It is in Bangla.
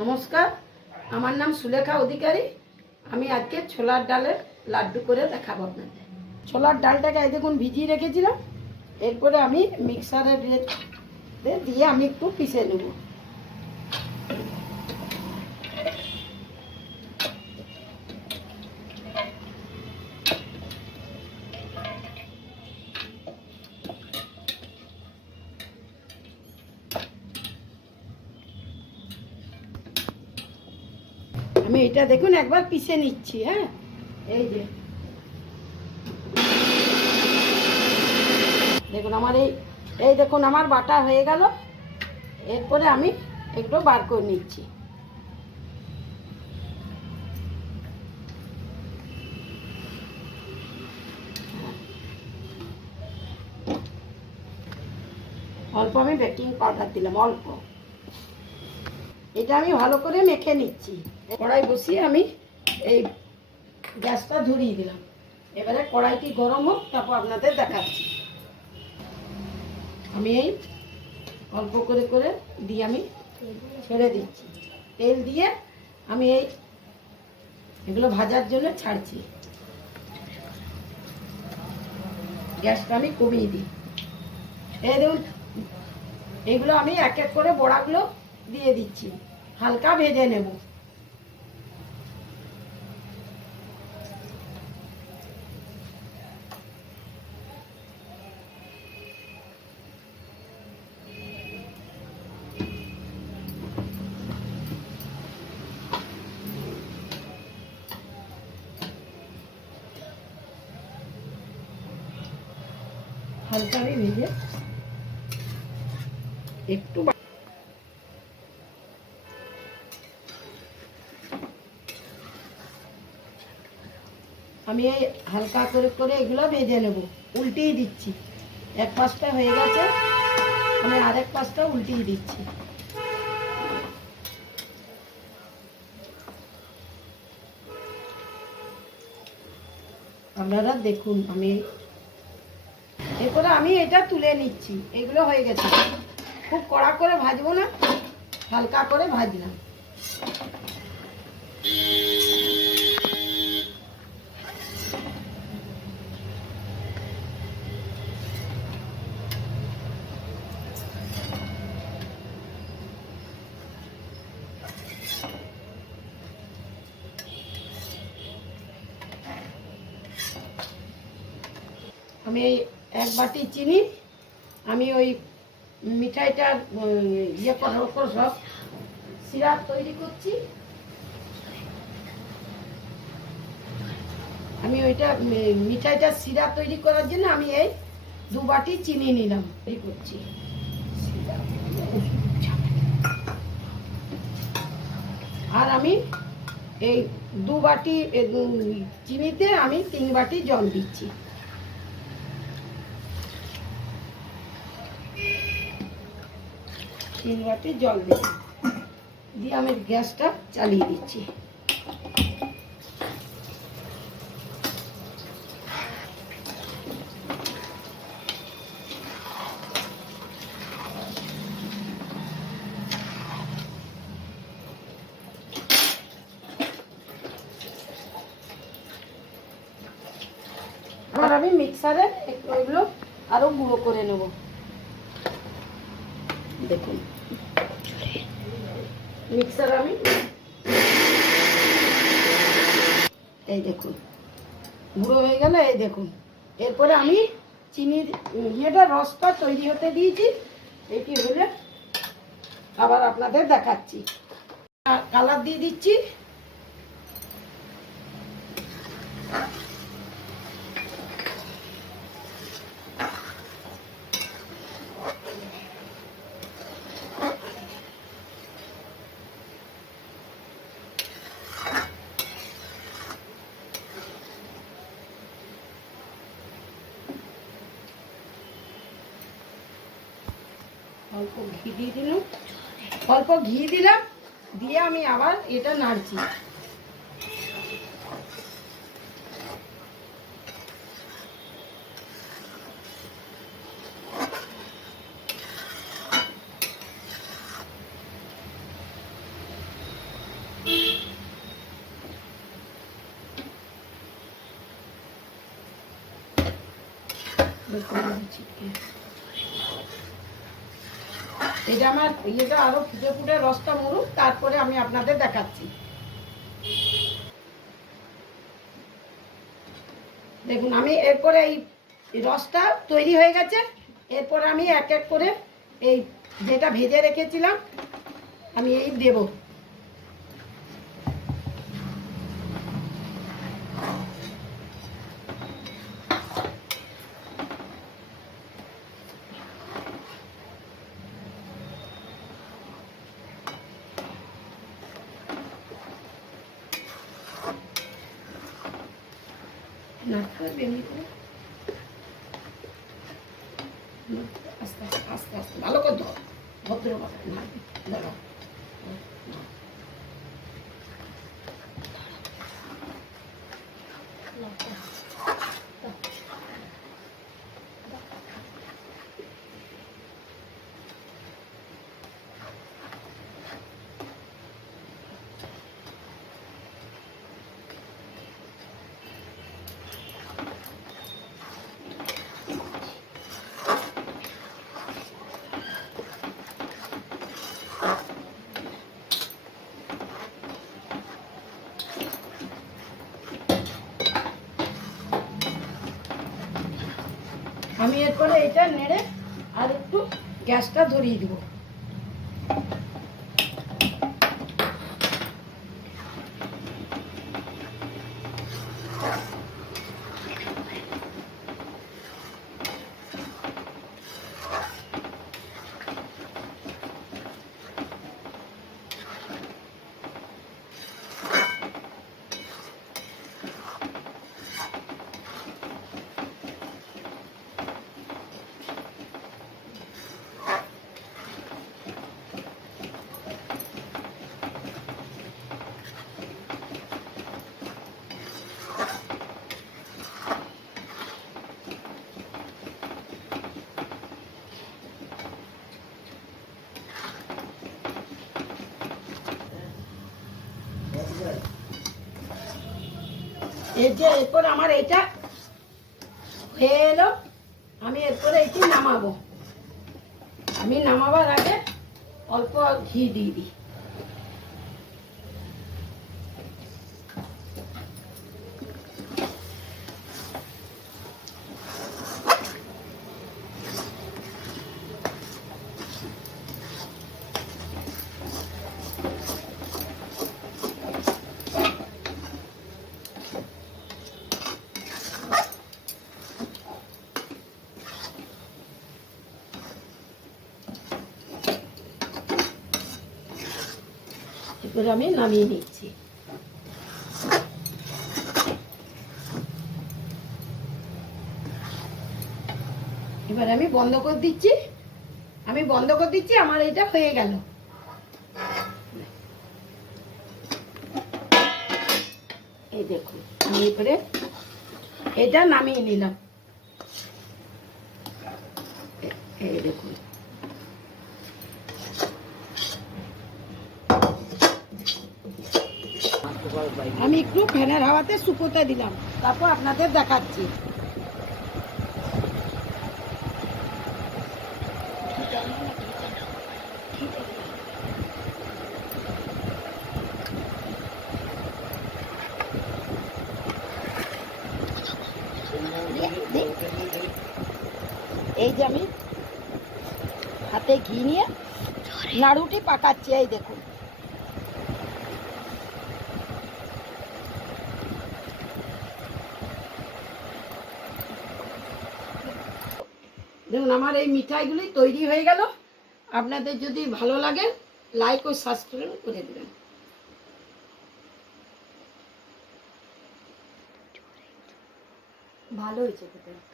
নমস্কার, আমার নাম সুলেখা অধিকারী। আমি আজকে ছোলার ডালের লাড্ডু করে দেখাবো আপনাদের। ছোলার ডালটাকে এই দেখুন ভিজিয়ে রেখেছিলাম। এরপরে আমি মিক্সারে দিয়ে আমি একটু পিষে নেব। আমি এটা দেখুন একবার পিষে নিচ্ছি। হ্যাঁ, এই যে দেখুন আমার এই দেখুন আমার বাটা হয়ে গেল। এরপরে আমি একটু বার করে নিচ্ছি। অল্প আমি বেকিং পাউডার দিলাম, অল্প। এটা আমি ভালো করে মেখে নিচ্ছি। কড়াই বসিয়ে আমি এই গ্যাসটা ধরিয়ে দিলাম। এবারে কড়াইটি গরম হোক, তারপর আপনাদের দেখাচ্ছি। আমি এই অল্প করে করে দিয়ে আমি ছেড়ে দিচ্ছি। তেল দিয়ে আমি এগুলো ভাজার জন্য ছাড়ছি। গ্যাসটা আমি কমিয়ে দিই। এই দেখুন, এগুলো আমি এক এক করে বড়াগুলো দিয়ে দিচ্ছি, হালকা ভেজে নেব। হালকা ভেজে একটু আমি এই হালকা করে করে এগুলো ভেজে নেব। উল্টিয়ে দিচ্ছি। এক পাশটা হয়ে গেছে, আমি আরেক পাশটা উল্টিয়ে দিচ্ছি। আপনারা দেখুন, আমি এরপরে আমি এটা তুলে নিচ্ছি। এগুলো হয়ে গেছে। খুব কড়া করে ভাজবো না, হালকা করে ভাজলাম। আমি এই এক বাটি চিনি আমি ওই মিঠাইটার ইয়ে করার উপর সব সিরাপ তৈরি করছি। আমি ওইটা মিঠাইটার সিরাপ তৈরি করার জন্য আমি এই 2 বাটি চিনি নিলাম। এই করছি আর আমি এই 2 বাটি চিনিতে আমি 3 বাটি জল দিচ্ছি। তিন বাটি জল দিয়ে আমি গ্যাসটা চালিয়ে দিচ্ছি। এবার আমি মিক্সারে একটু এগুলো আরো গুঁড়ো করে নেব। দেখুন মিক্সার আমি এই দেখুন গুঁড়ো হয়ে গেল। এই দেখুন, এরপরে আমি চিনির ইয়েটা রসটা তৈরি হতে দিয়েছি। এটি হলে আবার আপনাদের দেখাচ্ছি। কালার দিয়ে দিচ্ছি। অল্প ঘি দিয়ে দিলাম, দিয়ে আমি আবার এটা নাড়ছি। এটা আমার ইয়েটা আরো ফুটে ফুটে রসটা মরুক, তারপরে আমি আপনাদের দেখাচ্ছি। দেখুন আমি এরপরে এই রসটা তৈরি হয়ে গেছে। এরপর আমি এক এক করে এই যেটা ভেজে রেখেছিলাম আমি এই দেব। আস্তে আস্তে আস্তে আস্তে ভালো করে ধর, ভদ্র কথা না দাঁড়াও। আমি এরপরে এটা নেড়ে আর একটু গ্যাসটা ধরিয়ে দিব। এই যে এরপর আমার এটা হয়ে এলো, আমি এরপরে এটি নামাবো। আমি নামাবার আগে অল্প ঘি দিয়ে দিই। এরপর আমি নামিয়ে নিচ্ছি। এবার আমি বন্ধ করে দিচ্ছি। আমার এটা হয়ে গেল। এই দেখুন আমি এবারে এটা নামিয়ে নিলাম। এই দেখুন আমি একটু ফ্যানের হাওয়াতে শুকোতে দিলাম, তারপর আপনাদের দেখাচ্ছি। এই যে আমি হাতে ঘি নিয়ে নাড়ুটি পাকাচ্ছি। এই দেখুন দেখুন আমার এই মিঠাইগুলি তৈরি হয়ে গেল। আপনাদের যদি ভালো লাগে লাইক ও সাবস্ক্রাইব করে দেবেন। ভালো হয়েছে খেতে।